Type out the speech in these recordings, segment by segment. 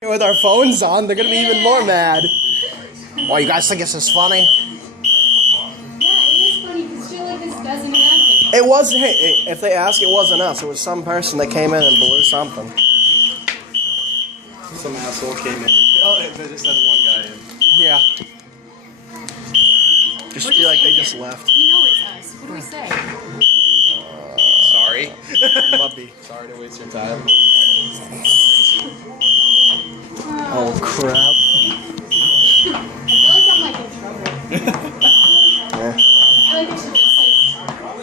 With our phones on, they're gonna be even more mad. Oh, you guys think this is funny? Yeah, it is funny because shit like this doesn't happen. It was, hey, if they ask, it wasn't us. It was some person that came in and blew something. Some asshole came in. Oh, they just had one guy in. Yeah. Just feel like they just left. You know it's us. What do we say? Sorry. Mubby. Sorry to waste your time. Oh, crap. I feel like I'm like in trouble. Yeah. I feel like I should just say sorry.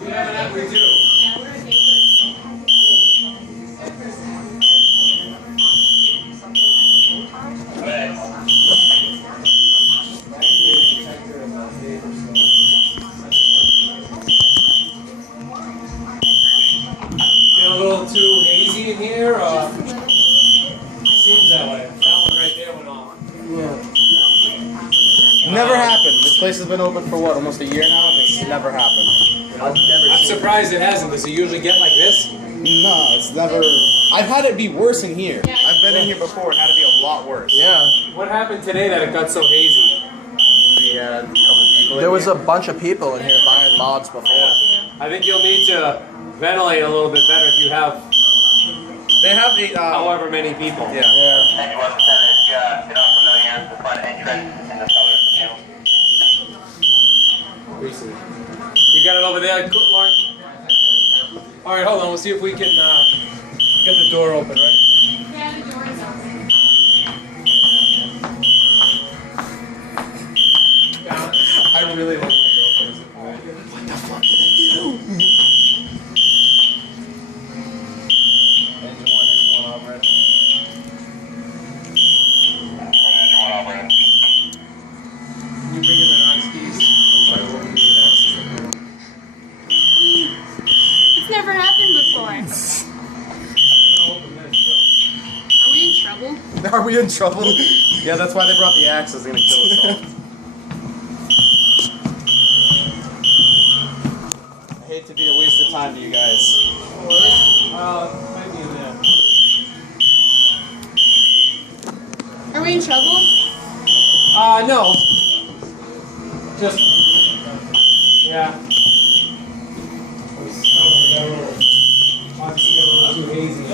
We have an app, we do. Yeah, we're a neighbors. Feel a little too hazy in here? Seems that way. That one right there went off. Never happened. This place has been open for what, almost a year now? This never happened. I've never I'm surprised it hasn't. Does it usually get like this? No, it's never. I've had it be worse in here. Yeah. I've been in here before. It had to be a lot worse. Yeah. What happened today that it got so hazy? We had a couple people. There was a bunch of people in here buying mods before. I think you'll need to ventilate a little bit better if you have They have the. however many people. Yeah. Yeah. 91 percentage, you're not familiar with the front entrance in the colors of view. Recently. You got it over there, Lauren? Alright, hold on. We'll see if we can get the door open, right? Yeah, the door is open. I really like my girlfriend's. What the fuck did they do? Engine one operator. Engine 1 operator. You bring in the Knox keys? Sorry, what would be the next? It's never happened before. I'm gonna open this too. Are we in trouble? Are we in trouble? Yeah, that's why they brought the axe. It's gonna kill us all. I hate to be a waste of time to you guys. Might be in there. Are we in trouble? No. Just, yeah. Obviously got a little too hazy.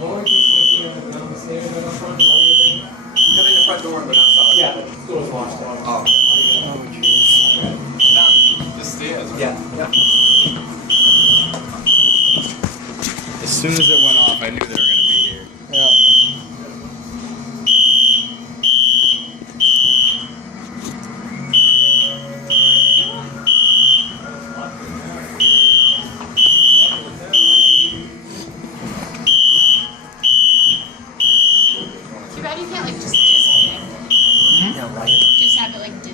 Lauren keeps looking down the stairs right up front. What do you think? Come in the front door and go outside. Yeah, the door's locked. Oh, Oh, jeez. down the stairs. Right? Yeah. As soon as it went off, I knew they were gonna